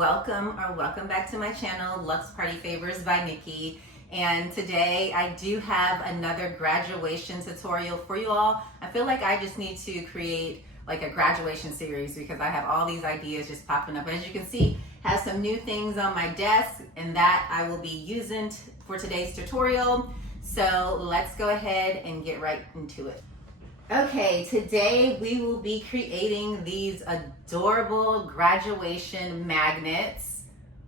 welcome back to my channel, Lux Party Favors by Nikki. And today I do have another graduation tutorial for you all. I feel like I just need to create like a graduation series because I have all these ideas just popping up. As you can see, I have some new things on my desk and that I will be using for today's tutorial. So let's go ahead and get right into it. Okay, today we will be creating these adorable graduation magnets.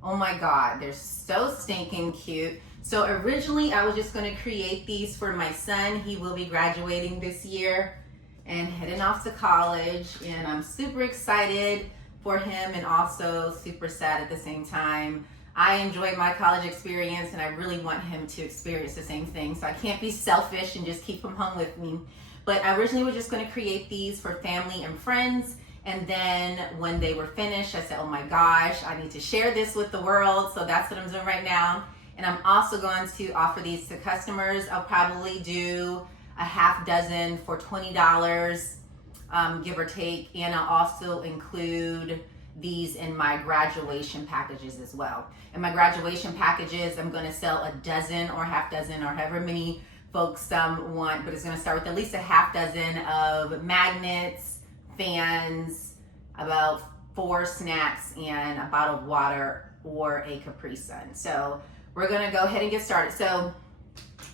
Oh my God, they're so stinking cute. So originally I was just gonna create these for my son. He will be graduating this year and heading off to college, and I'm super excited for him and also super sad at the same time. I enjoyed my college experience and I really want him to experience the same thing, so I can't be selfish and just keep him home with me. But I originally was just going to create these for family and friends, and then when they were finished, I said, oh my gosh, I need to share this with the world, so that's what I'm doing right now. And I'm also going to offer these to customers. I'll probably do a half dozen for $20, give or take, and I'll also include these in my graduation packages as well. In my graduation packages, I'm going to sell a dozen or half dozen or however many folks want, but it's going to start with at least a half dozen of magnets, fans, about 4 snacks, and a bottle of water or a Capri Sun. So we're going to go ahead and get started. So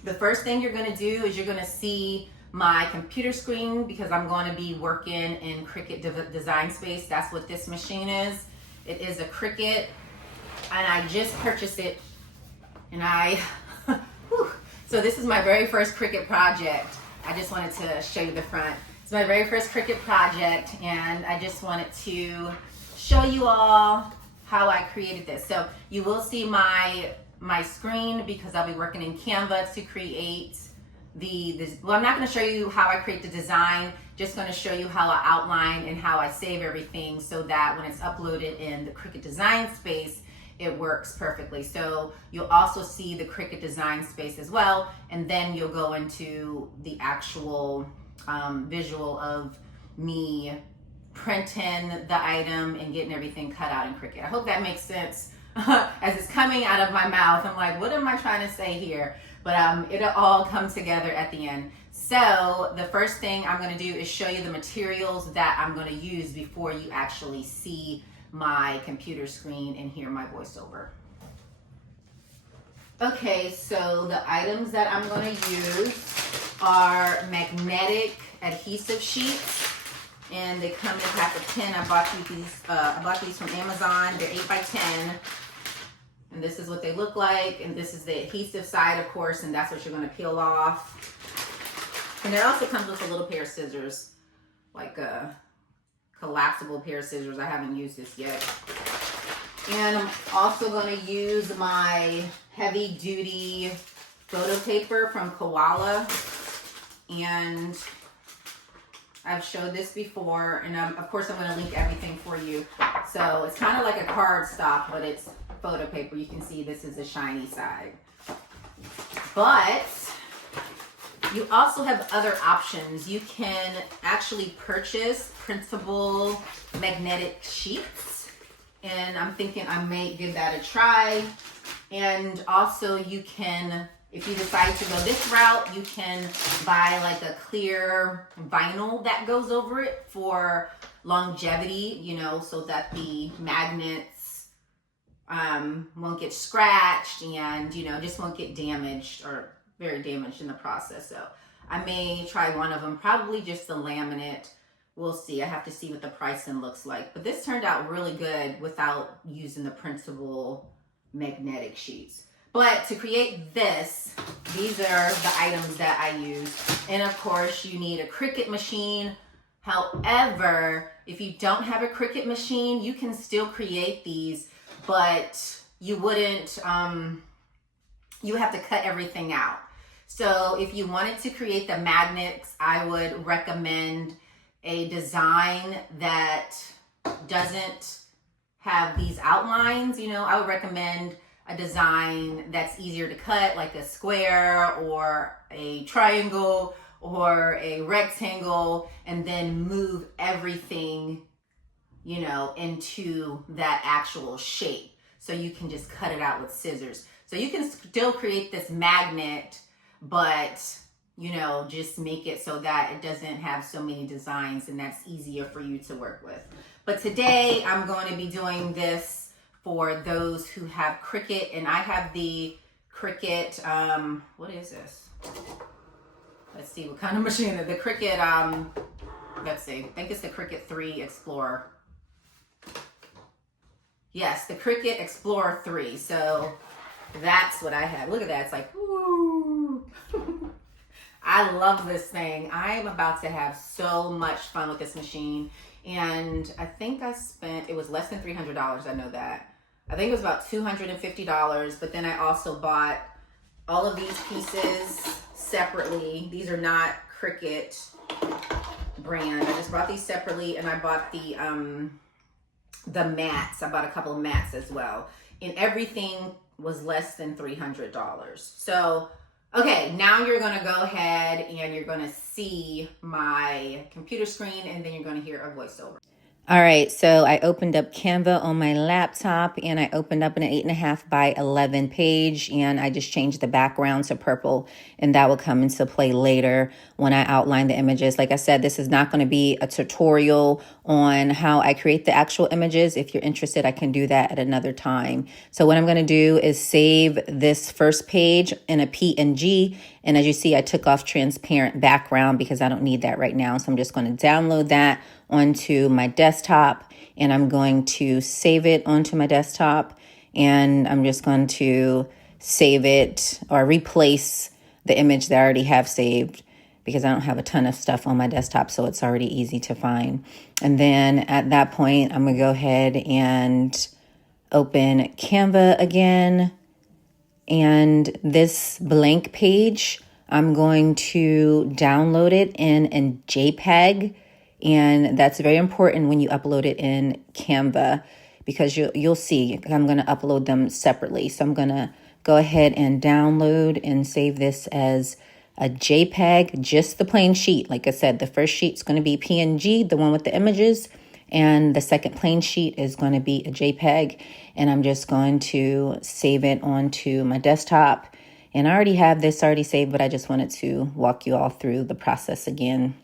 the first thing you're going to do is you're going to see my computer screen because I'm going to be working in Cricut Design Space. That's what this machine is. It is a Cricut, and I just purchased it, and so this is my very first Cricut project. I just wanted to show you the front. It's my very first Cricut project, and I just wanted to show you all how I created this. So you will see my screen because I'll be working in Canva to create well, I'm not going to show you how I create the design, just going to show you how I outline and how I save everything so that when it's uploaded in the Cricut Design Space, it works perfectly. So you'll also see the Cricut Design Space as well, and then you'll go into the actual visual of me printing the item and getting everything cut out in Cricut. I hope that makes sense. As it's coming out of my mouth, I'm like, what am I trying to say here? But it'll all come together at the end. So the first thing I'm going to do is show you the materials that I'm going to use before you actually see my computer screen and hear my voiceover. Okay, so the items that I'm going to use are magnetic adhesive sheets, and they come in a pack of 10. I bought these from Amazon. They're 8 by 10. And this is what they look like, and this is the adhesive side, of course, and that's what you're going to peel off. And it also comes with a little pair of scissors, like a collapsible pair of scissors. I haven't used this yet. And I'm also going to use my heavy-duty photo paper from Koala, and I've showed this before, and of course I'm going to link everything for you. So it's kind of like a cardstock, but it's photo paper. You can see this is the shiny side. But you also have other options. You can actually purchase printable magnetic sheets, and I'm thinking I may give that a try. And also you can, if you decide to go this route, you can buy like a clear vinyl that goes over it for longevity, you know, so that the magnets won't get scratched and, you know, just won't get damaged or very damaged in the process. So I may try one of them, probably just the laminate. We'll see. I have to see what the pricing looks like. But this turned out really good without using the printable magnetic sheets. But to create this, these are the items that I use. And of course, you need a Cricut machine. However, if you don't have a Cricut machine, you can still create these, but you wouldn't, you have to cut everything out. So if you wanted to create the magnets, I would recommend a design that doesn't have these outlines. You know, I would recommend a design that's easier to cut, like a square or a triangle or a rectangle, and then move everything you know, into that actual shape. So you can just cut it out with scissors. So you can still create this magnet, but, you know, just make it so that it doesn't have so many designs, and that's easier for you to work with. But today I'm going to be doing this for those who have Cricut, and I have the Cricut, what is this? Let's see what kind of machine is it. The Cricut, let's see, I think it's the Cricut 3 Explorer. Yes, the Cricut Explorer 3. So that's what I have. Look at that. It's like, ooh. I love this thing. I'm about to have so much fun with this machine. And I think I spent, it was less than $300. I know that. I think it was about $250. But then I also bought all of these pieces separately. These are not Cricut brand. I just bought these separately, and I bought the mats. I bought a couple of mats as well. And everything was less than $300. So, okay, now you're gonna go ahead and you're gonna see my computer screen, and then you're gonna hear a voiceover. All right, so I opened up Canva on my laptop, and I opened up an 8.5 by 11 page, and I just changed the background to purple, and that will come into play later when I outline the images. Like I said, this is not going to be a tutorial on how I create the actual images. If you're interested, I can do that at another time. So what I'm going to do is save this first page in a PNG, and as you see, I took off transparent background because I don't need that right now. So I'm just going to download that onto my desktop, and I'm going to save it onto my desktop, and I'm just going to save it or replace the image that I already have saved because I don't have a ton of stuff on my desktop, so it's already easy to find. And then at that point, I'm going to go ahead and open Canva again, and this blank page, I'm going to download it in a JPEG. And that's very important when you upload it in Canva, because you'll see I'm going to upload them separately. So I'm going to go ahead and download and save this as a JPEG, just the plain sheet. Like I said, the first sheet's going to be PNG, the one with the images, and the second plain sheet is going to be a JPEG. And I'm just going to save it onto my desktop. And I already have this already saved, but I just wanted to walk you all through the process again.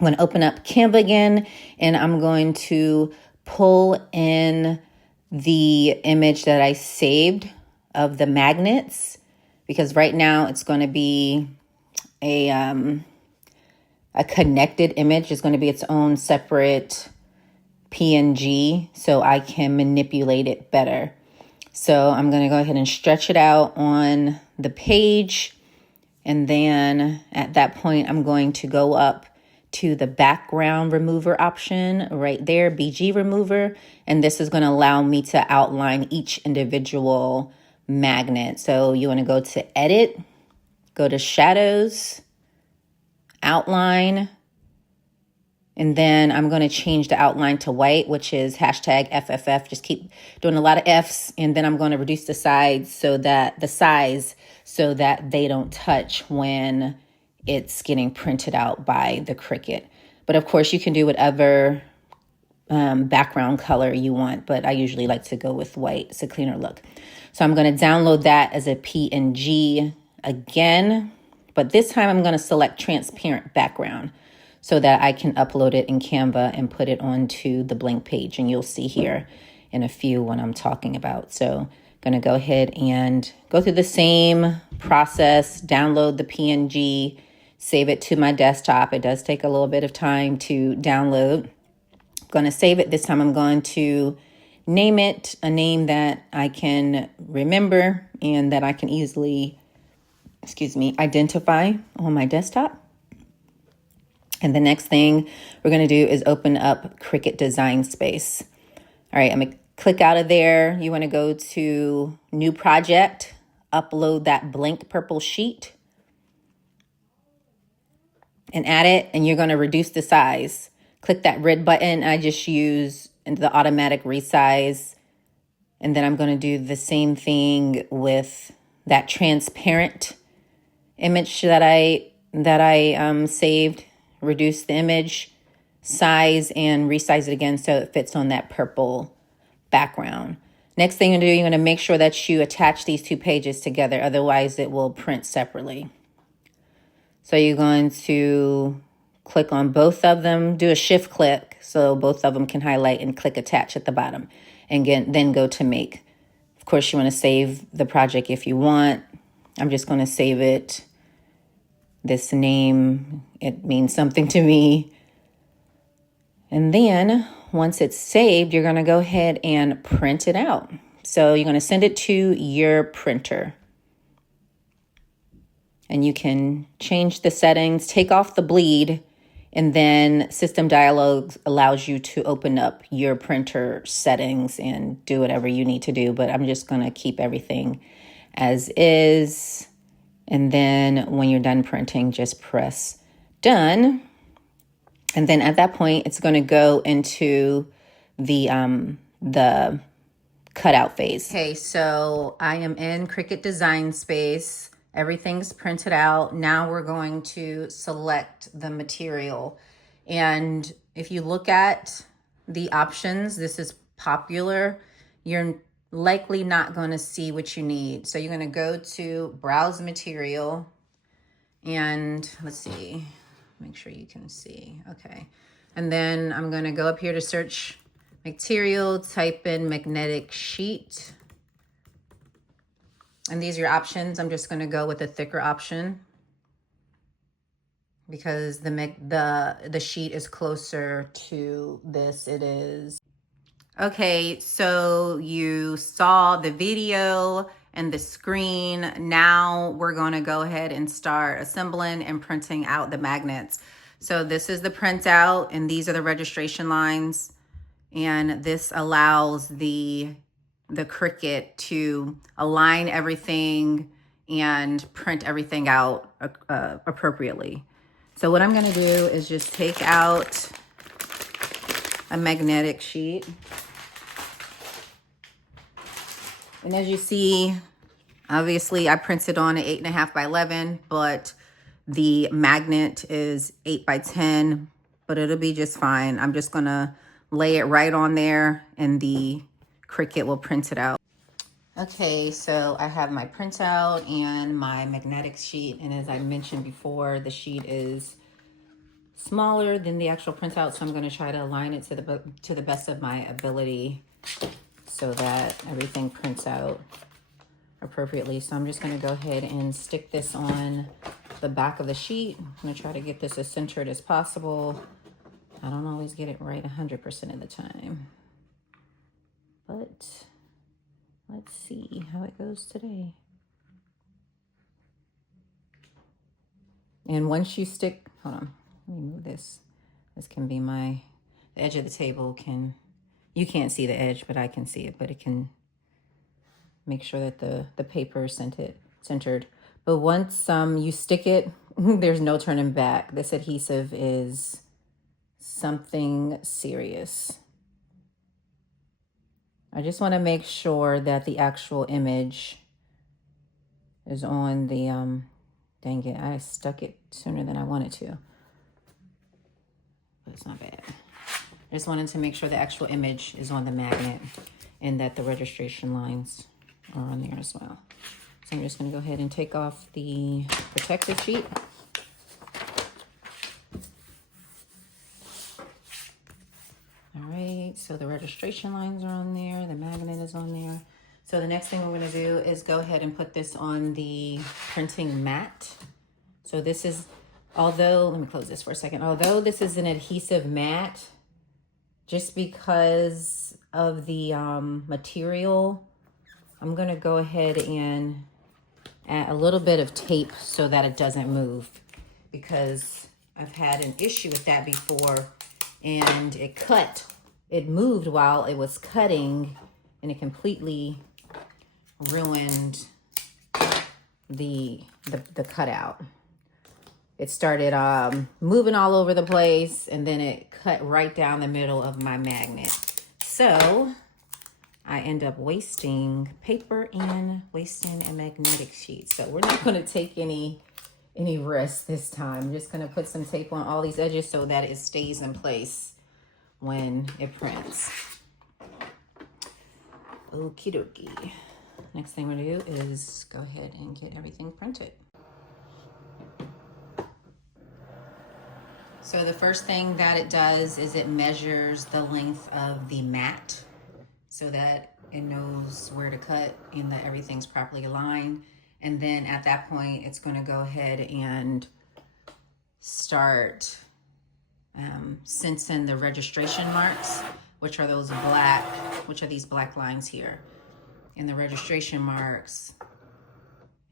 I'm going to open up Canva again, and I'm going to pull in the image that I saved of the magnets, because right now it's going to be a connected image. It's going to be its own separate PNG, so I can manipulate it better. So I'm going to go ahead and stretch it out on the page, and then at that point I'm going to go up to the background remover option right there, BG remover. And this is going to allow me to outline each individual magnet. So you want to go to edit, go to shadows, outline, and then I'm going to change the outline to white, which is hashtag FFF. Just keep doing a lot of Fs. And then I'm going to reduce the size so that they don't touch when it's getting printed out by the Cricut. But of course, you can do whatever background color you want, but I usually like to go with white. It's a cleaner look. So I'm going to download that as a PNG again, but this time I'm going to select transparent background so that I can upload it in Canva and put it onto the blank page. And you'll see here in a few what I'm talking about. So I'm going to go ahead and go through the same process, download the PNG, save it to my desktop. It does take a little bit of time to download. I'm going to save it. This time I'm going to name it a name that I can remember and that I can easily, identify on my desktop. And the next thing we're going to do is open up Cricut Design Space. All right, I'm going to click out of there. You want to go to New Project, upload that blank purple sheet, and add it, and you're going to reduce the size. Click that red button. I just use the automatic resize. And then I'm going to do the same thing with that transparent image that I saved. Reduce the image, size and resize it again so it fits on that purple background. Next thing you do, you're going to make sure that you attach these two pages together, otherwise it will print separately. So you're going to click on both of them, do a shift click so both of them can highlight, and click attach at the bottom, and then go to make. Of course, you want to save the project if you want. I'm just going to save it. This name, it means something to me. And then once it's saved, you're going to go ahead and print it out. So you're going to send it to your printer. And you can change the settings, take off the bleed, and then System Dialog allows you to open up your printer settings and do whatever you need to do. But I'm just going to keep everything as is. And then when you're done printing, just press done. And then at that point, it's going to go into the cutout phase. Okay, so I am in Cricut Design Space. Everything's printed out. Now we're going to select the material. And if you look at the options, this is popular. You're likely not going to see what you need. So you're going to go to Browse Material. And let's see. Make sure you can see. Okay. And then I'm going to go up here to search material, type in magnetic sheet. And these are your options. I'm just going to go with the thicker option because the sheet is closer to this. It is. Okay, so you saw the video and the screen. Now we're going to go ahead and start assembling and printing out the magnets. So this is the printout, and these are the registration lines. And this allows the Cricut to align everything and print everything out appropriately. So what I'm going to do is just take out a magnetic sheet. And as you see, obviously I printed on an 8.5 by 11, but the magnet is 8 by 10, but it'll be just fine. I'm just gonna lay it right on there and the Cricut will print it out. Okay, so I have my printout and my magnetic sheet. And as I mentioned before, the sheet is smaller than the actual printout. So I'm gonna try to align it to the best of my ability so that everything prints out appropriately. So I'm just going to go ahead and stick this on the back of the sheet. I'm going to try to get this as centered as possible. I don't always get it right 100% of the time, but let's see how it goes today. And once you stick, hold on, let me move this. This can be the edge of the table you can't see the edge, but I can see it, but it can make sure that the paper is centered. But once you stick it, there's no turning back. This adhesive is something serious. I just want to make sure that the actual image is on the, dang it, I stuck it sooner than I wanted to. But it's not bad. I just wanted to make sure the actual image is on the magnet and that the registration lines are on there as well. So I'm just going to go ahead and take off the protective sheet. All right, so the registration lines are on there, the magnet is on there. So the next thing we're going to do is go ahead and put this on the printing mat. So this is, let me close this for a second. Although this is an adhesive mat, just because of the material, I'm going to go ahead and add a little bit of tape so that it doesn't move, because I've had an issue with that before and it moved while it was cutting and it completely ruined the cutout. It started moving all over the place, and then it cut right down the middle of my magnet. So I end up wasting paper and wasting a magnetic sheet. So we're not going to take any any risk this time. I'm just gonna put some tape on all these edges so that it stays in place when it prints. Okie dokie. Next thing we're gonna do is go ahead and get everything printed. So the first thing that it does is it measures the length of the mat so that it knows where to cut and that everything's properly aligned. And then at that point, it's gonna go ahead and start sensing the registration marks, which are those black, which are these black lines here. And the registration marks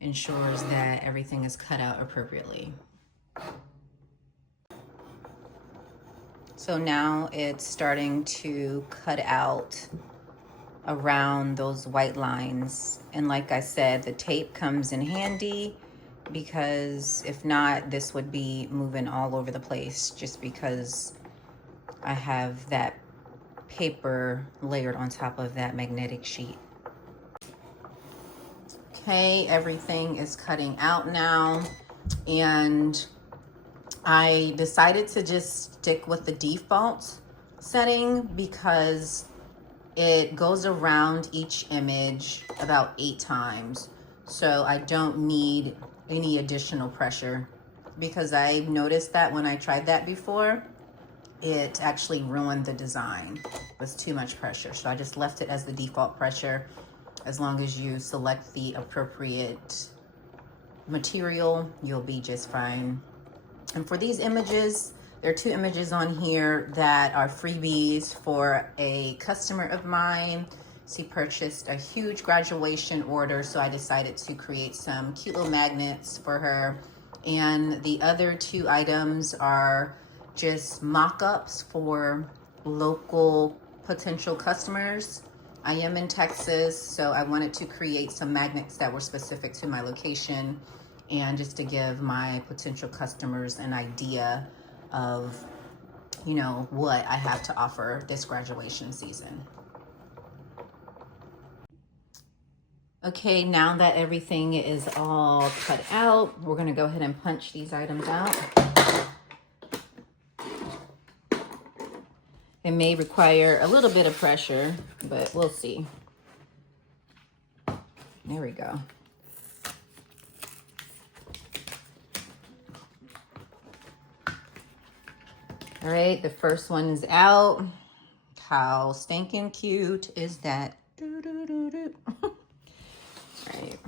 ensures that everything is cut out appropriately. So now it's starting to cut out around those white lines. And like I said, the tape comes in handy because if not, this would be moving all over the place just because I have that paper layered on top of that magnetic sheet. Okay, everything is cutting out now, and I decided to just stick with the default setting because it goes around each image about 8 times. So I don't need any additional pressure, because I noticed that when I tried that before, it actually ruined the design. It was too much pressure. So I just left it as the default pressure. As long as you select the appropriate material, you'll be just fine. And for these images, there are 2 images on here that are freebies for a customer of mine. She purchased a huge graduation order, so I decided to create some cute little magnets for her. And the other 2 items are just mock-ups for local potential customers. I am in Texas, so I wanted to create some magnets that were specific to my location and just to give my potential customers an idea of, you know, what I have to offer this graduation season. Okay, now that everything is all cut out, we're gonna go ahead and punch these items out. It may require a little bit of pressure, but we'll see. There we go. All right, the first one is out. How stinking cute is that? All right.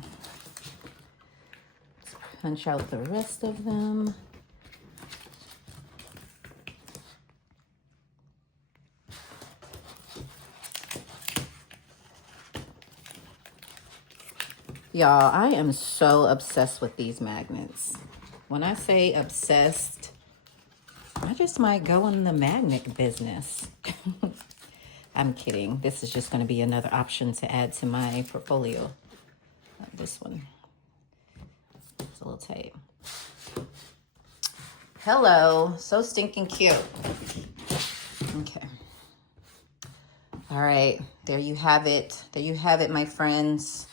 Let's punch out the rest of them. Y'all, I am so obsessed with these magnets. When I say obsessed, I just might go in the magnet business. I'm kidding. This is just going to be another option to add to my portfolio. This one. It's a little tight. Hello. So stinking cute. Okay. All right. There you have it. There you have it, my friends.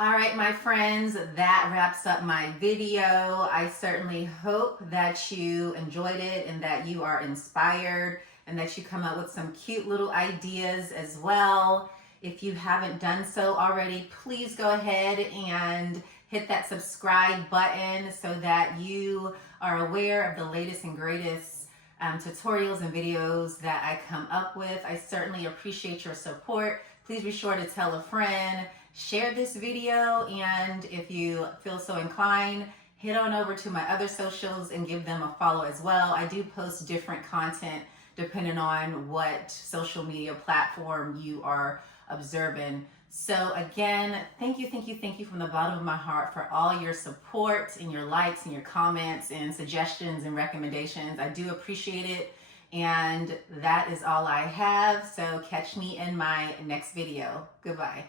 All right, my friends, that wraps up my video. I certainly hope that you enjoyed it and that you are inspired and that you come up with some cute little ideas as well. If you haven't done so already, please go ahead and hit that subscribe button so that you are aware of the latest and greatest tutorials and videos that I come up with. I certainly appreciate your support. Please be sure to tell a friend, share this video, and if you feel so inclined, head on over to my other socials and give them a follow as well. I do post different content depending on what social media platform you are observing. So again, thank you from the bottom of my heart for all your support and your likes and your comments and suggestions and recommendations. I do appreciate it. And that is all I have. So catch me in my next video. Goodbye.